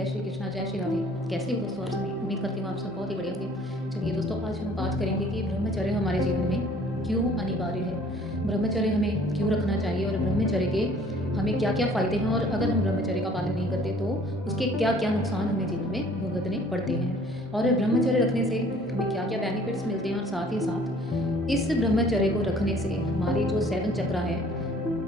जय श्री कृष्णा, जय श्री राधे। कैसे हो दोस्तों आप सभी? उम्मीद करती हूँ आप सब बहुत ही बढ़िया होंगे। चलिए दोस्तों, आज हम बात करेंगे कि ब्रह्मचर्य हमारे जीवन में क्यों अनिवार्य है, ब्रह्मचर्य हमें क्यों रखना चाहिए और ब्रह्मचर्य के हमें क्या क्या फ़ायदे हैं, और अगर हम ब्रह्मचर्य का पालन नहीं करते तो उसके क्या क्या नुकसान हमें जीवन में भुगतने पड़ते हैं, और ब्रह्मचर्य रखने से हमें क्या क्या बेनिफिट्स मिलते हैं, और साथ ही साथ इस ब्रह्मचर्य को रखने से हमारी जो 7 चक्र है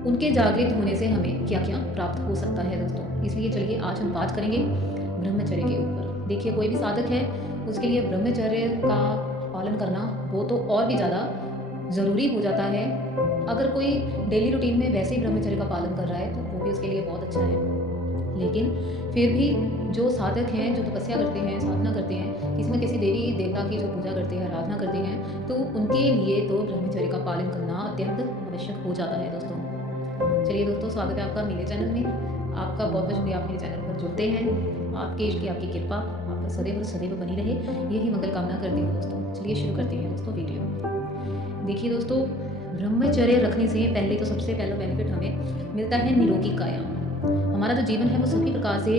उनके जागृत होने से हमें क्या क्या प्राप्त हो सकता है दोस्तों। इसलिए चलिए आज हम बात करेंगे ब्रह्मचर्य के ऊपर। देखिए, कोई भी साधक है उसके लिए ब्रह्मचर्य का पालन करना वो तो और भी ज़्यादा ज़रूरी हो जाता है। अगर कोई डेली रूटीन में वैसे ही ब्रह्मचर्य का पालन कर रहा है तो वो भी उसके लिए बहुत अच्छा है। लेकिन फिर भी जो साधक हैं, जो तपस्या करते हैं, साधना करते हैं, किसी न किसी देवी देवता की जो पूजा करते हैं, आराधना करते हैं, तो उनके लिए तो ब्रह्मचर्य का पालन करना अत्यंत आवश्यक हो जाता है दोस्तों। चलिए दोस्तों, स्वागत है आपका मेरे चैनल में। आपका बहुत बहुत शुक्रिया, आप मेरे चैनल पर जुड़ते हैं। आपके इष्ट की आपकी कृपा आप पर सदैव और सदैव बनी रहे, यही मंगल कामना करती हूँ दोस्तों। चलिए शुरू करते हैं दोस्तों वीडियो। देखिए दोस्तों, ब्रह्मचर्य रखने से पहले तो सबसे पहला बेनिफिट हमें मिलता है निरोगी काया। हमारा जो जीवन है वो सभी प्रकार से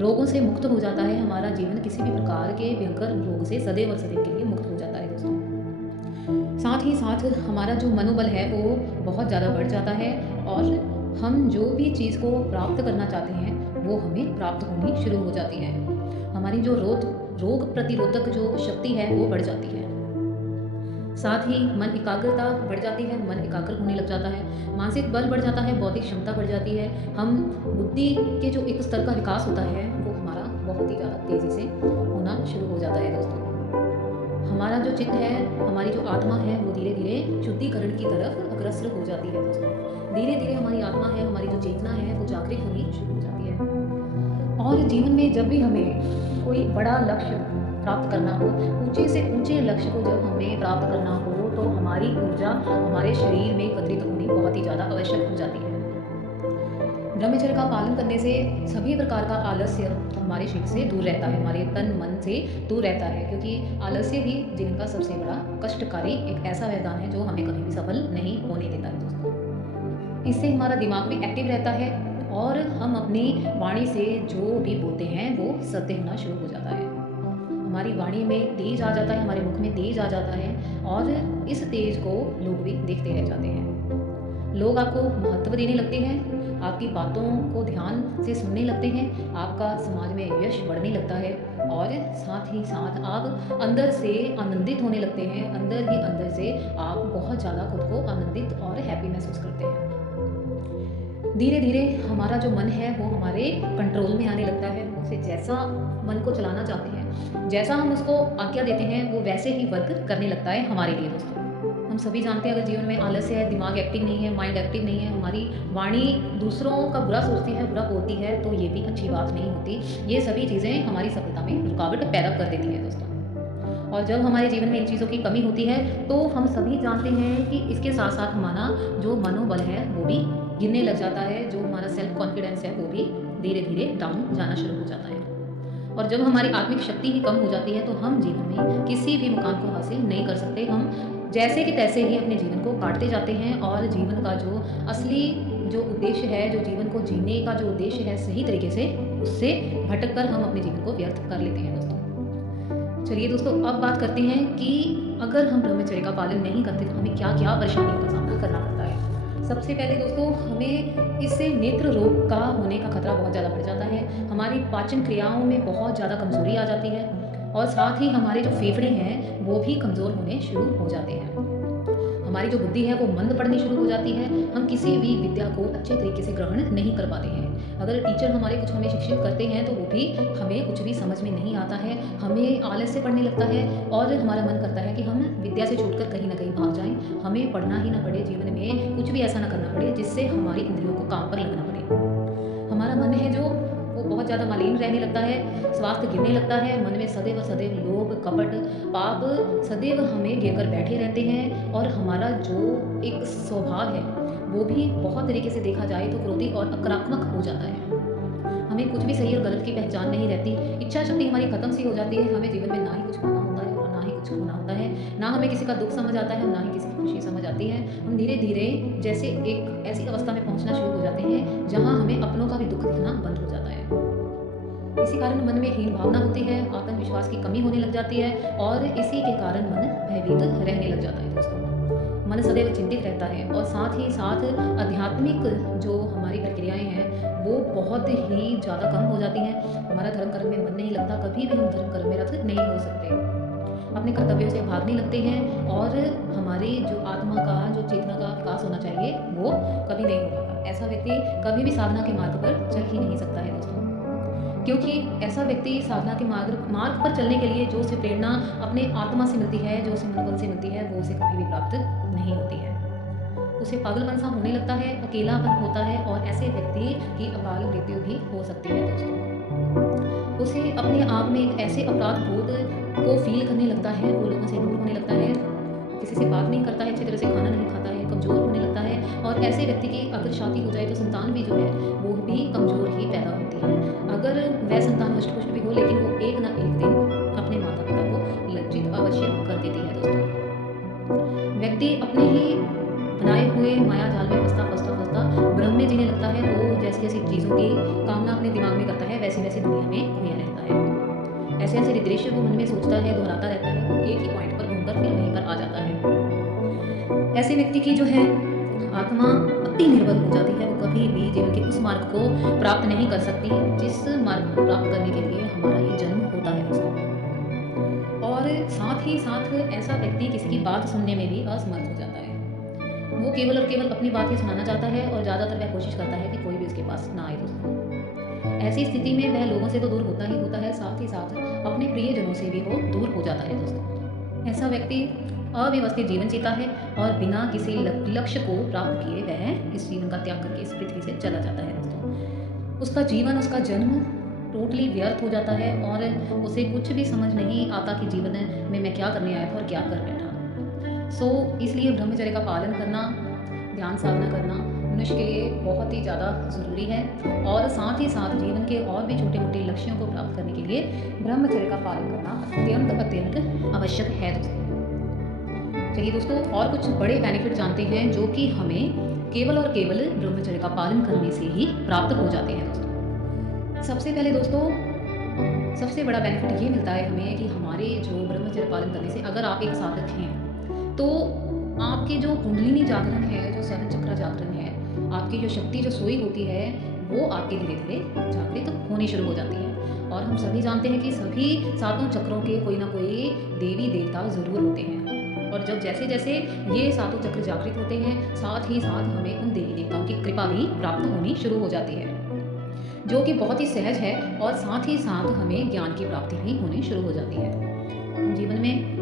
रोगों से मुक्त हो जाता है। हमारा जीवन किसी भी प्रकार के भयंकर रोग से सदैव और सदैव के लिए मुक्त हो जाता है दोस्तों। साथ ही साथ हमारा जो मनोबल है वो बहुत ज़्यादा बढ़ जाता है, और हम जो भी चीज़ को प्राप्त करना चाहते हैं वो हमें प्राप्त होनी शुरू हो जाती है। हमारी जो रोग प्रतिरोधक जो शक्ति है वो बढ़ जाती है। साथ ही मन एकाग्रता बढ़ जाती है, मन एकाग्र होने लग जाता है, मानसिक बल बढ़ जाता है, बौद्धिक क्षमता बढ़ जाती है। हम बुद्धि के जो एक स्तर का विकास होता है वो हमारा बहुत ही ज़्यादा तेज़ी से होना शुरू हो जाता है दोस्तों। हमारा जो चित्त है, हमारी जो आत्मा है वो धीरे धीरे शुद्धिकरण की तरफ अग्रसर हो जाती है दोस्तों। धीरे धीरे हमारी आत्मा है, हमारी जो चेतना है वो जागृत होनी शुरू हो जाती है। और जीवन में जब भी हमें कोई बड़ा लक्ष्य प्राप्त करना हो, ऊंचे से ऊंचे लक्ष्य को जब हमें प्राप्त करना हो, तो हमारी ऊर्जा हमारे शरीर में एकत्रित होनी बहुत ही ज़्यादा आवश्यक हो जाती है। ब्रह्मचर्य का पालन करने से सभी प्रकार का आलस्य हमारे शरीर से दूर रहता है, हमारे तन मन से दूर रहता है, क्योंकि आलस्य ही जीवन का सबसे बड़ा कष्टकारी एक ऐसा वरदान है जो हमें कभी भी सफल नहीं होने देता है दोस्तों। इससे हमारा दिमाग भी एक्टिव रहता है, और हम अपनी वाणी से जो भी बोलते हैं वो सत्य होना शुरू हो जाता है। हमारी वाणी में तेज आ जाता है, हमारे मुख में तेज आ जाता है, और इस तेज को लोग भी देखते रह जाते हैं। लोग आपको महत्व देने लगते हैं, आपकी बातों को ध्यान से सुनने लगते हैं, आपका समाज में यश बढ़ने लगता है, और साथ ही साथ आप अंदर से आनंदित होने लगते हैं। अंदर ही अंदर से आप बहुत ज़्यादा खुद को आनंदित और हैप्पी महसूस करते हैं। धीरे धीरे हमारा जो मन है वो हमारे कंट्रोल में आने लगता है। उसे जैसा मन को चलाना चाहते हैं, जैसा हम उसको आज्ञा देते हैं, वो वैसे ही वर्क करने लगता है हमारे लिए दोस्तों। हम सभी जानते हैं, अगर जीवन में आलस्य है, दिमाग एक्टिव नहीं है, माइंड एक्टिव नहीं है, हमारी वाणी दूसरों का बुरा सोचती है, बुरा बोलती है, तो ये भी अच्छी बात नहीं होती। ये सभी चीज़ें हमारी सफलता में रुकावट पैदा कर देती है दोस्तों। और जब हमारे जीवन में इन चीज़ों की कमी होती है तो हम सभी जानते हैं कि इसके साथ साथ हमारा जो मनोबल है वो भी गिरने लग जाता है, जो हमारा सेल्फ कॉन्फिडेंस है वो भी धीरे धीरे डाउन जाना शुरू हो जाता है। और जब हमारी आत्मिक शक्ति ही कम हो जाती है तो हम जीवन में किसी भी मुकाम को हासिल नहीं कर सकते। हम जैसे कि तैसे ही अपने जीवन को काटते जाते हैं, और जीवन का जो असली जो उद्देश्य है, जो जीवन को जीने का जो उद्देश्य है सही तरीके से, उससे भटक कर हम अपने जीवन को व्यर्थ कर लेते हैं दोस्तों। चलिए दोस्तों, अब बात करते हैं कि अगर हम ब्रह्मचर्य का पालन नहीं करते तो हमें क्या क्या परेशानियों का सामना करना पड़ता है। सबसे पहले दोस्तों, हमें इससे नेत्र रोग का होने का खतरा बहुत ज़्यादा बढ़ जाता है। हमारी पाचन क्रियाओं में बहुत ज़्यादा कमजोरी आ जाती है, और साथ ही हमारे जो फेफड़े हैं वो भी कमज़ोर होने शुरू हो जाते हैं। हमारी जो बुद्धि है वो मंद पड़नी शुरू हो जाती है। हम किसी भी विद्या को अच्छे तरीके से ग्रहण नहीं कर पाते हैं। अगर टीचर हमारे कुछ हमें शिक्षित करते हैं तो वो भी हमें कुछ भी समझ में नहीं आता है, हमें आलस्य पड़ने लगता है, और हमारा मन करता है कि हम विद्या से छूटकर कहीं ना कहीं भाग जाएं, हमें पढ़ना ही ना पड़े, जीवन में कुछ भी ऐसा ना करना पड़े जिससे हमारी इंद्रियों को काम पर लगना पड़े। हमारा मन है जो वो बहुत ज़्यादा मलिन रहने लगता है, स्वास्थ्य गिरने लगता है, मन में सदैव सदैव लोभ कपट पाप सदैव हमें घेर कर बैठे रहते हैं, और हमारा जो एक स्वभाव है वो भी बहुत तरीके से देखा जाए तो क्रोधी और आक्रामक हो जाता है। हमें कुछ भी सही और गलत की पहचान नहीं रहती, इच्छा शक्ति हमारी खत्म सी हो जाती है। हमें जीवन में ना ही कुछ पाना होता है और ना ही कुछ खोना होता है, ना हमें किसी का दुख समझ आता है, ना ही किसी की खुशी समझ आती है। हम धीरे धीरे जैसे एक ऐसी अवस्था में पहुंचना शुरू हो जाते हैं जहां हमें अपनों का भी दुख दिखना बंद हो जाता है। इसी कारण मन में हीन भावना होती है, आत्मविश्वास की कमी होने लग जाती है और इसी के कारण मन भयभीत रहने लग जाता है दोस्तों। मन सदैव चिंतित रहता है और साथ ही साथ आध्यात्मिक जो हमारी प्रक्रियाएं हैं वो बहुत ही ज़्यादा कम हो जाती हैं। हमारा धर्म कर्म में मन नहीं लगता, कभी भी हम धर्म कर्म में रत नहीं हो सकते, अपने कर्तव्यों से भागने लगते हैं और हमारी जो आत्मा का जो चेतना का विकास होना चाहिए वो कभी नहीं हो पाता। ऐसा व्यक्ति कभी भी साधना के मार्ग पर चल ही नहीं सकता है दोस्तों, क्योंकि ऐसा व्यक्ति साधना के मार्ग पर चलने के लिए जो उसे प्रेरणा अपने आत्मा से मिलती है, जो उसे मनोबल से मिलती है, वो उसे कभी भी प्राप्त नहीं होती है। उसे पागलपन सा होने लगता है, अकेलापन होता है और ऐसे व्यक्ति की अकाल मृत्यु भी हो सकती है दोस्तों। उसे अपने आप में एक ऐसे अपराध बोध को फील करने लगता है, वो लोगों से दूर होने लगता है, किसी से बात नहीं करता है, अच्छी तरह से खाना नहीं खाता है, कमज़ोर होने लगता है और ऐसे व्यक्ति की अगर शादी हो जाए तो संतान भी जो है वो भी कमज़ोर ही पैदा होती है। अगर वह संतान हष्ट-पुष्ट भी हो लेकिन वो एक ना एक दिन अपने माता-पिता को लज्जित अवश्य कर देती है दोस्तों। व्यक्ति अपने ही बनाए हुए माया जाल में फँसता भ्रम में जीने लगता है। वो जैसी-जैसी चीज़ों की कामना अपने दिमाग में करता है वैसी-वैसी दुनिया में खोया रहता है। ऐसे-ऐसे दृश्य वो मन में सोचता है, दोहराता रहता है, वो एक ही पॉइंट पर घूमकर फिर वहीं पर आ जाता है। ऐसे व्यक्ति की जो है आत्मा अति निर्बल हो जाती है, वो कभी भी जीवन के उस मार्ग को प्राप्त नहीं कर सकती जिस मार्ग को प्राप्त करने के लिए हमारा ये जन्म होता है दोस्तों। और साथ ही साथ ऐसा व्यक्ति किसी की बात सुनने में भी असमर्थ हो जाता है। वो केवल और केवल अपनी बात ही सुनाना चाहता है और ज़्यादातर वह कोशिश करता है कि कोई भी उसके पास ना आए दोस्तों। ऐसी स्थिति में वह लोगों से तो दूर होता ही होता है, साथ ही साथ अपने प्रियजनों से भी वो दूर हो जाता है दोस्तों। ऐसा व्यक्ति अव्यवस्थित जीवन जीता है और बिना किसी लक्ष्य को प्राप्त किए वह इस जीवन का त्याग करके इस पृथ्वी से चला जाता है दोस्तों। उसका जीवन, उसका जन्म टोटली व्यर्थ हो जाता है और उसे कुछ भी समझ नहीं आता कि जीवन में मैं क्या करने आया था और क्या कर बैठा। इसलिए ब्रह्मचर्य का पालन करना, ध्यान साधना करना मनुष्य के लिए बहुत ही ज़्यादा ज़रूरी है और साथ ही साथ जीवन के और भी छोटे मोटे लक्ष्यों को प्राप्त करने के लिए ब्रह्मचर्य का पालन करना अत्यंत आवश्यक है दोस्तों। चलिए दोस्तों, और कुछ बड़े बेनिफिट जानते हैं जो कि हमें केवल और केवल ब्रह्मचर्य का पालन करने से ही प्राप्त हो जाते हैं दोस्तों। सबसे पहले दोस्तों, सबसे बड़ा बेनिफिट ये मिलता है हमें कि हमारे जो ब्रह्मचर्य पालन करने से अगर आप एक साधक हैं तो आपके जो कुंडलिनी जागरण है, जो सेवन चक्र जागरण है, आपकी जो शक्ति जो सोई होती है वो आपके धीरे धीरे जागृत होनी शुरू हो जाती है। और हम सभी जानते हैं कि सभी सातों चक्रों के कोई ना कोई देवी देवता ज़रूर होते हैं और जब जैसे जैसे ये सातों चक्र जागृत होते हैं साथ ही साथ हमें उन देवी देवताओं की कृपा भी प्राप्त होनी शुरू हो जाती है, जो कि बहुत ही सहज है और साथ ही साथ हमें ज्ञान की प्राप्ति भी होनी शुरू हो जाती है। जीवन में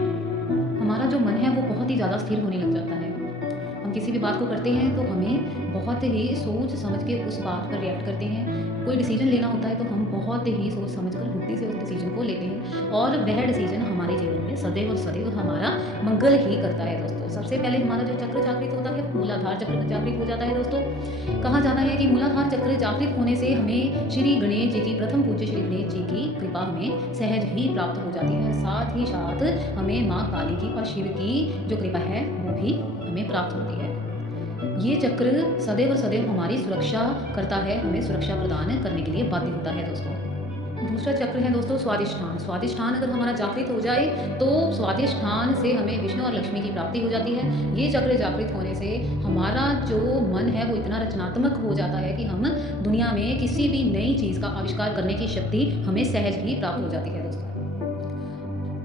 हमारा जो मन है वो बहुत ही ज़्यादा स्थिर होने लग जाता है। हम किसी भी बात को करते हैं तो हमें बहुत ही सोच समझ के उस बात पर रिएक्ट करते हैं। कोई डिसीजन लेना होता है तो हम बहुत ही सोच समझ कर बुद्धि से उस डिसीजन को लेते हैं और वह डिसीजन हमारे जीवन में सदैव और सदैव हमारा मंगल ही करता है दोस्तों। सबसे पहले हमारा जो चक्र जागृत होता है मूलाधार चक्र जागृत हो जाता है दोस्तों। कहा जाता है कि मूलाधार चक्र जागृत होने से हमें श्री गणेश जी की, प्रथम पूज्य श्री गणेश जी की कृपा हमें सहज ही प्राप्त हो जाती है। साथ ही साथ हमें माँ काली की और शिव की जो कृपा है वो भी हमें प्राप्त होती है। ये चक्र सदैव और सदैव हमारी सुरक्षा करता है, हमें सुरक्षा प्रदान करने के लिए बाध्य होता है दोस्तों। दूसरा चक्र है दोस्तों स्वादिष्ठान। स्वादिष्ठान अगर हमारा जागृत हो जाए तो स्वादिष्ठान से हमें विष्णु और लक्ष्मी की प्राप्ति हो जाती है। ये चक्र जागृत होने से हमारा जो मन है वो इतना रचनात्मक हो जाता है कि हम दुनिया में किसी भी नई चीज़ का आविष्कार करने की शक्ति हमें सहज ही प्राप्त हो जाती है दोस्तों।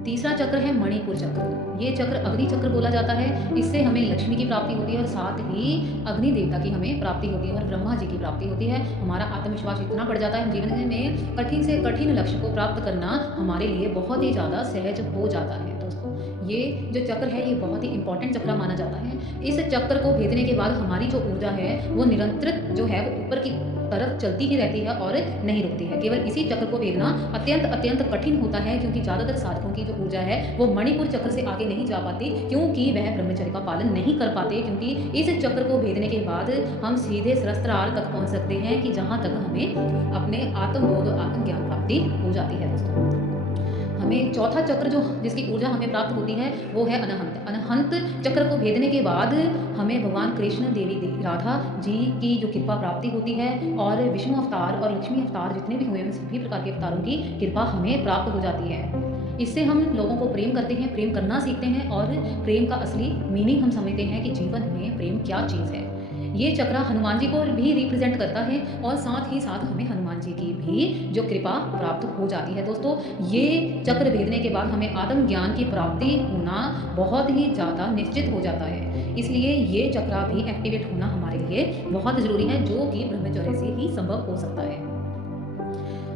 तीसरा चक्र है मणिपुर चक्र। ये चक्र अग्नि चक्र बोला जाता है। इससे हमें लक्ष्मी की प्राप्ति होती है और साथ ही अग्नि देवता की हमें प्राप्ति होती है और ब्रह्मा जी की प्राप्ति होती है। हमारा आत्मविश्वास इतना बढ़ जाता है, जीवन में कठिन से कठिन लक्ष्य को प्राप्त करना हमारे लिए बहुत ही ज़्यादा सहज हो जाता है दोस्तों। ये जो चक्र है ये बहुत ही इंपॉर्टेंट चक्र माना जाता है। इस चक्र को भेदने के बाद हमारी जो ऊर्जा है वो निरंतर जो है वो ऊपर की तरफ चलती ही रहती है और नहीं रुकती है। केवल इसी चक्र को भेदना अत्यंत कठिन होता है, क्योंकि ज़्यादातर साधकों की जो ऊर्जा है वो मणिपुर चक्र से आगे नहीं जा पाती, क्योंकि वह ब्रह्मचर्य का पालन नहीं कर पाते। क्योंकि इस चक्र को भेदने के बाद हम सीधे सहस्त्रार तक पहुंच सकते हैं कि जहां तक हमें अपने आत्मबोध और आत्मज्ञान प्राप्ति हो जाती है दोस्तों। हमें चौथा चक्र जो जिसकी ऊर्जा हमें प्राप्त होती है वो है अनहंत। अनहंत चक्र को भेदने के बाद हमें भगवान कृष्ण राधा जी की जो कृपा प्राप्ति होती है और विष्णु अवतार और लक्ष्मी अवतार जितने भी हुए हैं सभी प्रकार के अवतारों की कृपा हमें प्राप्त हो जाती है। इससे हम लोगों को प्रेम करते हैं, प्रेम करना सीखते हैं और प्रेम का असली मीनिंग हम समझते हैं कि जीवन में प्रेम क्या चीज़ है। ये चक्र हनुमान जी को भी रिप्रेजेंट करता है और साथ ही साथ हमें हनुमान जी की भी जो कृपा प्राप्त हो जाती है। दोस्तों, ये चक्र भेदने के बाद हमें आत्मज्ञान की प्राप्ति होना बहुत ही ज़्यादा निश्चित हो जाता है। इसलिए ये चक्र भी एक्टिवेट होना हमारे लिए बहुत ज़रूरी है, जो कि ब्रह्मचर्य से ही संभव हो सकता है।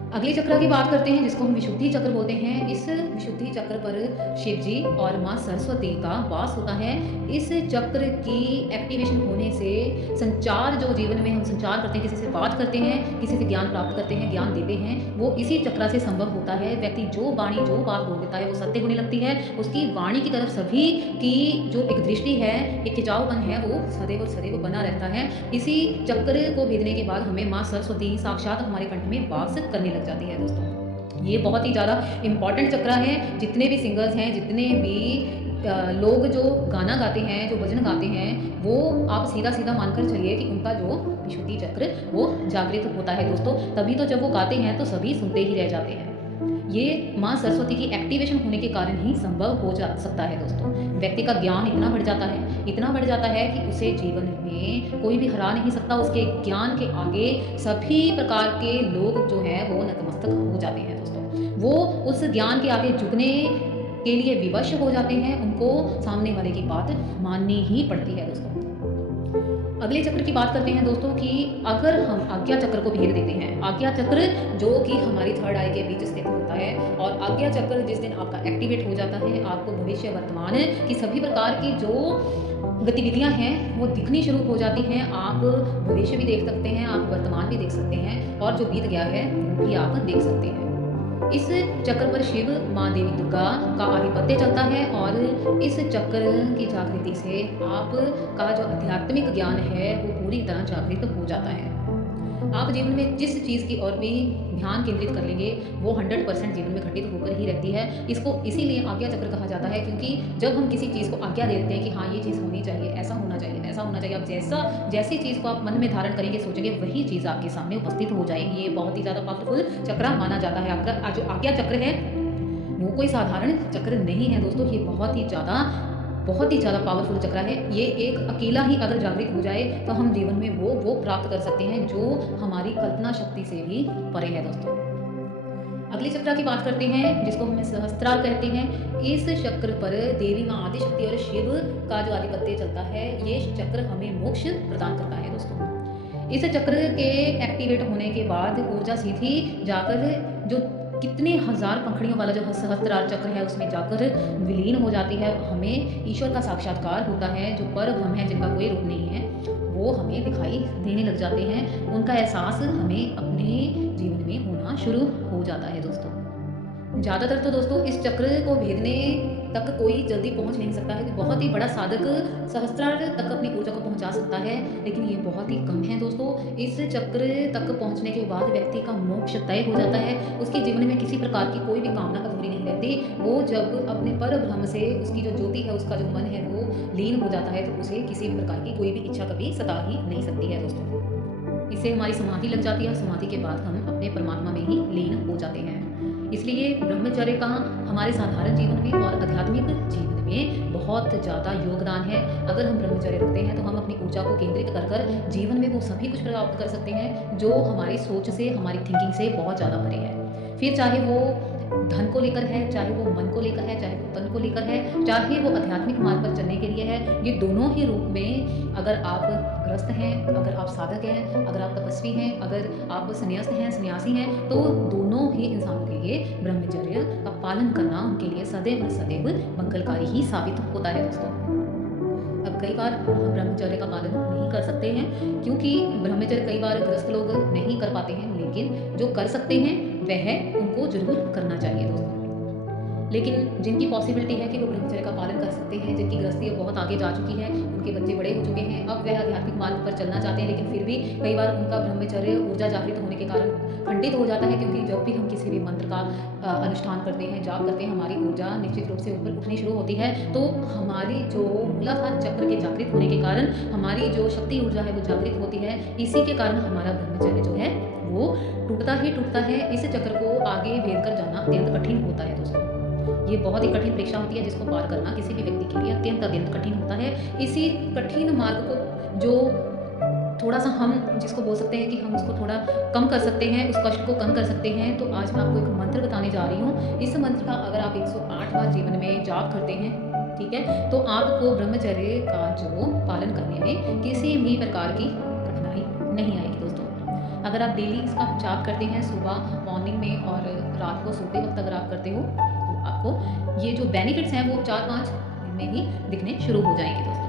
अगले चक्र की बात करते हैं जिसको हम विशुद्धि चक्र बोलते हैं। इस विशुद्धि चक्र पर शिव जी और माँ सरस्वती का वास होता है। इस चक्र की एक्टिवेशन होने से संचार जो जीवन में हम संचार करते हैं, किसी से बात करते हैं, किसी से ज्ञान प्राप्त करते हैं, ज्ञान देते हैं, वो इसी चक्र से संभव होता है। व्यक्ति जो वाणी जो बात बोल देता है वो सत्य होने लगती है। उसकी वाणी की तरफ सभी की जो एक दृष्टि है, एक खिंचावपन है, वो सदैव सदैव बना रहता है। इसी चक्र को भेदने के बाद हमें माँ सरस्वती साक्षात हमारे कंठ में वास करने जाती है। दोस्तों, ये बहुत ही ज़्यादा इम्पॉर्टेंट चक्र है। जितने भी सिंगर्स हैं, जितने भी लोग जो गाना गाते हैं, जो भजन गाते हैं, वो आप सीधा सीधा मानकर चलिए कि उनका जो विशुद्धि चक्र वो जागृत होता है। दोस्तों, तभी तो जब वो गाते हैं तो सभी सुनते ही रह जाते हैं। ये माँ सरस्वती की एक्टिवेशन होने के कारण ही संभव हो जा सकता है। दोस्तों, व्यक्ति का ज्ञान इतना बढ़ जाता है कि उसे जीवन में कोई भी हरा नहीं सकता। उसके ज्ञान के आगे सभी प्रकार के लोग जो है वो नतमस्तक हो जाते हैं। दोस्तों, वो उस ज्ञान के आगे झुकने के लिए विवश हो जाते हैं। उनको सामने वाले की बात माननी ही पड़ती है। दोस्तों, अगले चक्र की बात करते हैं दोस्तों कि अगर हम आज्ञा चक्र को भेद देते हैं, आज्ञा चक्र जो कि हमारी थर्ड आई के बीच स्थित होता है, और आज्ञा चक्र जिस दिन आपका एक्टिवेट हो जाता है, आपको भविष्य वर्तमान की सभी प्रकार की जो गतिविधियां हैं वो दिखनी शुरू हो जाती हैं। आप भविष्य भी देख सकते हैं, आप वर्तमान भी देख सकते हैं, और जो बीत गया है वो भी आप देख सकते हैं। इस चक्र पर शिव माँ देवी दुर्गा का आधिपत्य चलता है, और इस चक्र की जागृति से आपका जो आध्यात्मिक ज्ञान है वो पूरी तरह जागृत हो जाता है। आप जीवन में जिस चीज़ की ओर भी ध्यान केंद्रित कर लेंगे वो 100% जीवन में घटित होकर ही रहती है। इसको इसीलिए आज्ञा चक्र कहा जाता है, क्योंकि जब हम किसी चीज़ को आज्ञा दे देते हैं कि हाँ ये चीज़ होनी चाहिए, ऐसा होना चाहिए, ऐसा होना चाहिए, आप जैसी चीज़ को आप मन में धारण करेंगे, सोचेंगे, वही चीज़ आपके सामने उपस्थित हो जाएगी। ये बहुत ही ज़्यादा पावरफुल चक्र माना जाता है। आपका जो आज्ञा चक्र है वो कोई साधारण चक्र नहीं है। दोस्तों, ये बहुत ही ज़्यादा पावरफुल चक्र है। ये एक अकेला ही अगर जागृत हो जाए तो हम जीवन में वो प्राप्त कर सकते हैं जो हमारी कल्पना शक्ति से भी परे है। दोस्तों, अगले चक्र की बात करते हैं जिसको हमें सहस्त्रार कहते हैं। इस चक्र पर देवी माँ आदिशक्ति और शिव का जो आधिपत्य चलता है, ये चक्र हमें मोक्ष प्रदान करता है। दोस्तों, इस चक्र के एक्टिवेट होने के बाद ऊर्जा सीधी जाकर जो कितने हजार पंखड़ियों वाला जो सहस्त्रार चक्र है उसमें जाकर विलीन हो जाती है। हमें ईश्वर का साक्षात्कार होता है, जो पर ब्रह्म है, जिनका कोई रूप नहीं है, वो हमें दिखाई देने लग जाते हैं। उनका एहसास हमें अपने जीवन में होना शुरू हो जाता है। दोस्तों, ज़्यादातर तो दोस्तों इस चक्र को भेदने तक कोई जल्दी पहुंच नहीं सकता है। बहुत ही बड़ा साधक सहस्त्रार तक अपनी ऊर्जा को पहुंचा सकता है, लेकिन ये बहुत ही कम है। दोस्तों, इस चक्र तक पहुंचने के बाद व्यक्ति का मोक्ष तय हो जाता है। उसके जीवन में किसी प्रकार की कोई भी कामना अधूरी नहीं रहती। वो जब अपने पर ब्रह्म से उसकी जो ज्योति है, उसका जो मन है वो लीन हो जाता है, तो उसे किसी प्रकार की कोई भी इच्छा कभी सता ही नहीं सकती है। दोस्तों, इससे हमारी समाधि लग जाती है, और समाधि के बाद हम अपने परमात्मा में ही लीन हो जाते हैं। इसलिए ब्रह्मचर्य का हमारे साधारण जीवन में और आध्यात्मिक जीवन में बहुत ज़्यादा योगदान है। अगर हम ब्रह्मचर्य रखते हैं तो हम अपनी ऊर्जा को केंद्रित कर जीवन में वो सभी कुछ प्राप्त कर सकते हैं जो हमारी सोच से, हमारी थिंकिंग से बहुत ज़्यादा परे है। फिर चाहे वो धन को लेकर है, चाहे वो मन को लेकर है, चाहे वो तन को लेकर है, चाहे वो आध्यात्मिक मार्ग पर चलने के लिए है, ये दोनों ही रूप में अगर आप ग्रस्त हैं, अगर आप साधक हैं, अगर आप तपस्वी हैं, अगर आप संन्यास्त हैं, सन्यासी हैं, तो दोनों ही इंसानों के लिए ब्रह्मचर्य का पालन करना उनके लिए सदैव मंगलकारी ही साबित होता है। दोस्तों, अब कई बार हम ब्रह्मचर्य का पालन नहीं कर सकते हैं, क्योंकि ब्रह्मचर्य कई बार ग्रस्त लोग नहीं कर पाते हैं, लेकिन जो कर सकते हैं वह उनको जरूर करना चाहिए। दोस्तों, लेकिन जिनकी पॉसिबिलिटी है कि वो ब्रह्मचर्य का पालन कर सकते हैं, जिनकी गृहस्थी बहुत आगे जा चुकी है, उनके बच्चे बड़े हो चुके हैं, अब वह आध्यात्मिक मार्ग पर चलना चाहते हैं, लेकिन फिर भी कई बार उनका ब्रह्मचर्य ऊर्जा जागृत होने के कारण खंडित हो जाता है, क्योंकि जब भी हम किसी भी मंत्र का अनुष्ठान करते हैं, जाप करते हैं, हमारी ऊर्जा निश्चित रूप से ऊपर उठनी शुरू होती है। तो हमारी जो मूलाधार चक्र के जागृत होने के कारण हमारी जो शक्ति ऊर्जा है वो जागृत होती है। इसी के कारण हमारा ब्रह्मचर्य जो है वो टूटता ही टूटता है। इस चक्र को आगे भेद कर जाना अत्यंत कठिन होता है दोस्तों। ये बहुत ही कठिन परीक्षा होती है, जिसको पार करना किसी भी व्यक्ति के लिए अत्यंत कठिन होता है। इसी कठिन मार्ग को जो थोड़ा सा हम जिसको बोल सकते हैं कि हम उसको थोड़ा कम कर सकते हैं, उस कष्ट को कम कर सकते हैं, तो आज मैं आपको एक मंत्र बताने जा रही हूँ। इस मंत्र का अगर आप 108 बार जीवन में जाप करते हैं, ठीक है, तो आपको ब्रह्मचर्य का जो पालन करने में किसी भी प्रकार की कठिनाई नहीं आएगी दोस्तों। अगर आप डेली इसका जाप करते हैं, सुबह मॉर्निंग में और रात को सोते वक्त अगर आप करते हो, तो आपको ये जो बेनिफिट्स हैं वो 4-5 दिन में ही दिखने शुरू हो जाएंगे दोस्तों।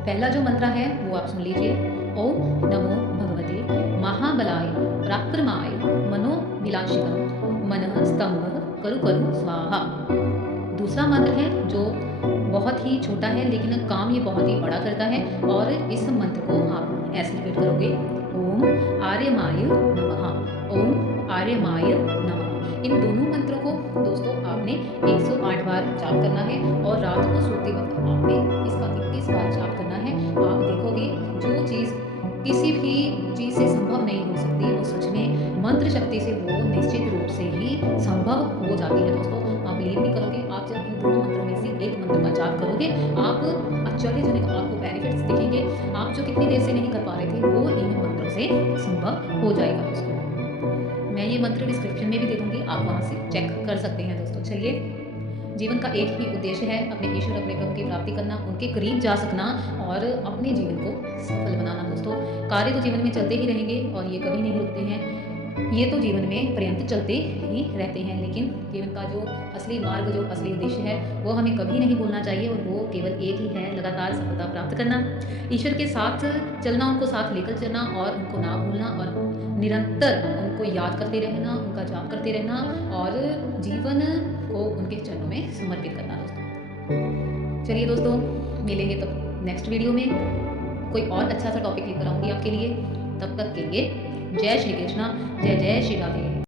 पहला जो मंत्र है वो आप सुन लीजिए। ओम नमो भगवते महाबलाय पराक्रमाय मनोविलासितम मनः स्तंभ करु करु स्वाहा। दूसरा मंत्र है जो बहुत ही छोटा है लेकिन काम ये बहुत ही बड़ा करता है, और इस मंत्र को आप ऐसे रिपीट करोगे। ओम आर्यमाय नमः, ओम आर्यमाय नमः। इन दोनों मंत्रों को दोस्तों आपने 108 बार जाप करना है, और रात को सोते वक्त आपने इसका 21 बार जाप करना है। आप देखोगे जो चीज़ किसी भी चीज़ से संभव नहीं हो सकती, वो सच में मंत्र शक्ति से वो निश्चित रूप से ही संभव हो जाती है दोस्तों। आप बिलीव नहीं करोगे, आप जब इन दोनों मंत्रों में से एक मंत्र का जाप करोगे, आप आश्चर्यजनक आपको बेनिफिट्स दिखेंगे। आप जो कितनी देर से नहीं कर पा रहे थे, वो इन मंत्रों से संभव हो जाएगा दोस्तों। मैं ये मंत्र डिस्क्रिप्शन में भी दे दूँगी, आप वहाँ से चेक कर सकते हैं दोस्तों। चलिए, जीवन का एक ही उद्देश्य है, अपने ईश्वर अपने प्रभु की प्राप्ति करना, उनके करीब जा सकना और अपने जीवन को सफल बनाना दोस्तों। कार्य तो जीवन में चलते ही रहेंगे और ये कभी नहीं रुकते हैं, ये तो जीवन में पर्यंत चलते ही रहते हैं, लेकिन जीवन का जो असली मार्ग, जो असली उद्देश्य है, वो हमें कभी नहीं भूलना चाहिए, और वो केवल एक ही है, लगातार सफलता प्राप्त करना, ईश्वर के साथ चलना, उनको साथ लेकर चलना और उनको ना भूलना, और निरंतर उनको याद करते रहना, उनका जाप करते रहना, और जीवन को उनके चरणों में समर्पित करना दोस्तों। चलिए दोस्तों, मिलेंगे तब नेक्स्ट वीडियो में कोई और अच्छा सा टॉपिक लेकर आऊँगी आपके लिए। तब तक के लिए जय श्री कृष्णा, जय जय श्री राधे।